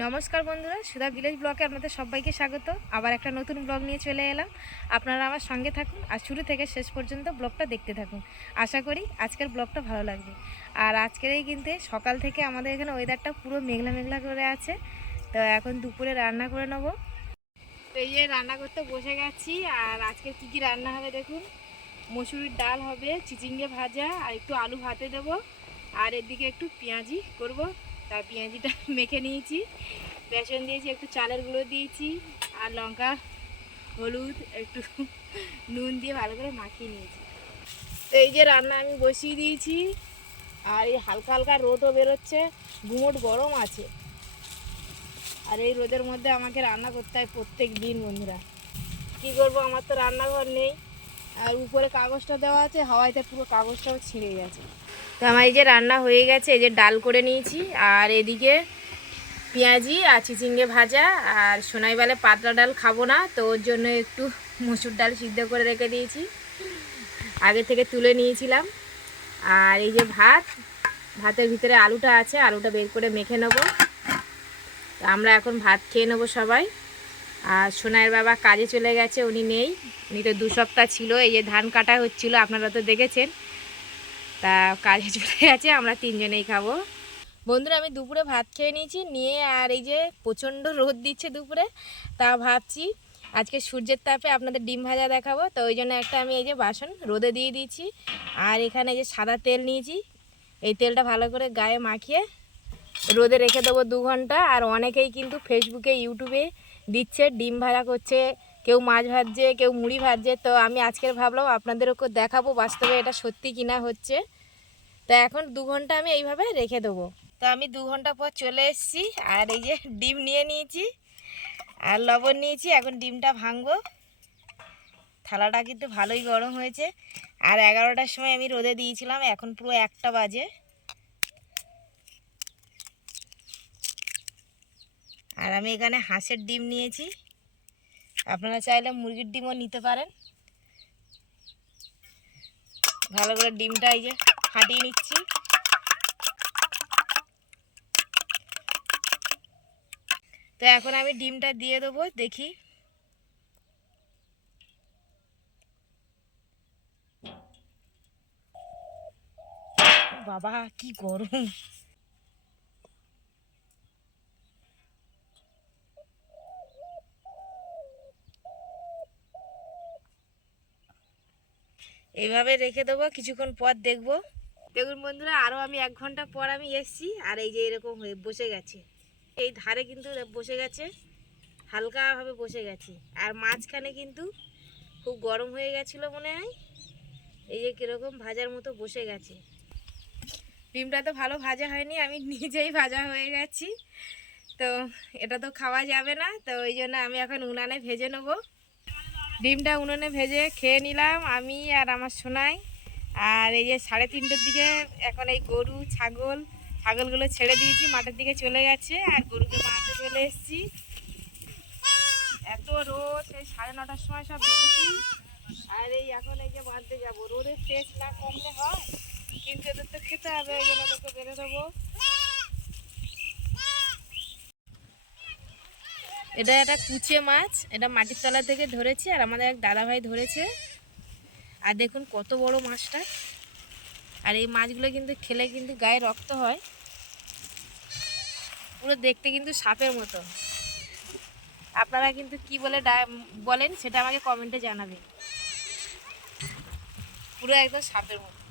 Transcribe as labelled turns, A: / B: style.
A: নমস্কার বন্ধুরা, সুধা ভিলেজ ব্লগে আপনাদের সবাইকে স্বাগত। আবার একটা নতুন ব্লগ নিয়ে চলে এলাম। আপনারা আমার সঙ্গে থাকুন আর শুরু থেকে শেষ পর্যন্ত ব্লগটা দেখতে থাকুন। আশা করি আজকের ব্লগটা ভালো লাগবে। আর আজকের এই কিন্তু সকাল থেকে আমাদের এখানে ওয়েদারটা পুরো মেঘলা মেঘলা করে আছে। তো এখন দুপুরে রান্না করে নেব। তো এই যে রান্না করতে বসে গেছি আর আজকে কী কী রান্না হবে দেখুন। মসুরির ডাল হবে, চিচিঙ্গে ভাজা আর একটু আলু ভাতে দেবো। আর এদিকে একটু পেঁয়াজি করব। তা পেঁয়াজিটা মেখে নিয়েছি, বেসন দিয়েছি, একটু চালের গুঁড়ো দিয়েছি, আর লঙ্কা, হলুদ, একটু নুন দিয়ে ভালো করে মাখিয়ে নিয়েছি। তো এই যে রান্না আমি বসিয়ে দিয়েছি, আর এই হালকা হালকা রোদও বেরোচ্ছে, গুমোট গরম আছে। আর এই রোদের মধ্যে আমাকে রান্না করতে হয় প্রত্যেক দিন, বন্ধুরা। কী করব? আমার তো রান্নাঘর নেই। আর উপরে কাগজটা দেওয়া আছে, হাওয়াইতে পুরো কাগজটাও ছিঁড়ে গেছে। তো আমার এই যে রান্না হয়ে গেছে, এই যে ডাল করে নিয়েছি, আর এদিকে পেঁয়াজি আর চিচিঙ্গে ভাজা, আর সোনাই বেলে পাতলা ডাল খাব না, তো ওর জন্য একটু মসুর ডাল সিদ্ধ করে রেখে দিয়েছি। আগে থেকে তুলে নিয়েছিলাম। আর এই যে ভাত, ভাতের ভিতরে আলুটা আছে, আলুটা বের করে মেখে নেব। আমরা এখন ভাত খেয়ে নেব সবাই। আর সোনাইয়ের বাবা কাজে চলে গেছে, উনি নেই। উনি তো দু সপ্তাহ ছিল, এই যে ধান কাটা হচ্ছিল, আপনারা তো দেখেছেন। তা কাজে চলে গেছে, আমরা তিনজনেই খাব। বন্ধুরা, আমি দুপুরে ভাত খেয়ে নিয়েছি, নিয়ে আর এই যে প্রচণ্ড রোদ দিচ্ছে দুপুরে, তা ভাবছি আজকে সূর্যের তাপে আপনাদের ডিম ভাজা দেখাবো। তো ওই জন্য একটা আমি এই যে বাসন রোদে দিয়ে দিয়েছি, আর এখানে যে সাদা তেল নিয়েছি। এই তেলটা ভালো করে গায়ে মাখিয়ে রোদে রেখে দেবো দু ঘণ্টা, আর অনেকেই কিন্তু ফেসবুকে ইউটিউবে দিচ্ছে, ডিম ভাজা করছে, কেউ মাছ ভাজছে, কেউ মুড়ি ভাজছে। তো আমি আজকের ভাবলাম আপনাদেরকে দেখাবো বাস্তবে এটা সত্যি কিনা হচ্ছে। তো এখন দু ঘণ্টা আমি এইভাবে রেখে দেবো। তো আমি দু ঘণ্টা পর চলে এসেছি, আর এই যে ডিম নিয়ে নিয়েছি, আর লবণ নিয়েছি, এখন ডিমটা ভাঙবো। থালাটা কিন্তু ভালোই গরম হয়েছে। আর এগারোটার সময় আমি রোদে দিয়েছিলাম, এখন পুরো একটা বাজে। আর আমি এখানে হাঁসের ডিম নিয়েছি। আপনারা চাইলে মুরগির ডিমও নিতে পারেন। ভালো করে ডিমটা এই যে ফাটিয়ে নিচ্ছি। তো এখন আমি ডিমটা দিয়ে দেবো, দেখি। বাবা, কি গরম। এইভাবে রেখে দেবো, কিছুক্ষণ পর দেখব। দেখুন বন্ধুরা আরও আমি এক ঘণ্টা পর আমি এসছি, আর এই যে এরকম হয়ে বসে গেছে। এই ধারে কিন্তু বসে গেছে, হালকাভাবে বসে গেছে। আর মাঝখানে কিন্তু খুব গরম হয়ে গেছিল মনে হয়। এই যে কীরকম ভাজার মতো বসে গেছে। ডিমটা তো ভালো ভাজা হয়নি, আমি নিজেই ভাজা হয়ে গেছি। তো এটা তো খাওয়া যাবে না, তো ওই জন্য আমি এখন উনানে ভেজে নেব। ডিমটা উনুনে ভেজে খেয়ে নিলাম আমি আর আমার সোনাই। আর এই যে সাড়ে তিনটের দিকে এখন এই গরু, ছাগল, ছাগলগুলো ছেড়ে দিয়েছি, মাঠের দিকে চলে গেছে আর গরুকে মাঠে চলে এসেছি। এত রোদ, এই সাড়ে নটার সময় সব বেঁধেছি আর এই এখন এই যে বাঁধতে যাব। রোদের তেজ না কমলে হয়, কিন্তু এদের তো খেতে হবে, এই জন্য তোকে বেঁধে দেবো। এটা একটা কুচে মাছ, এটা মাটির তলা থেকে ধরেছে আর আমাদের এক দাদাভাই ধরেছে। আর দেখুন কত বড় মাছটা। আর এই মাছগুলো কিন্তু খেলে কিন্তু গায়ে রক্ত হয়। পুরো দেখতে কিন্তু সাপের মতো। আপনারা কিন্তু কি বলে বলেন সেটা আমাকে কমেন্টে জানাবেন। পুরো একদম সাপের মতো।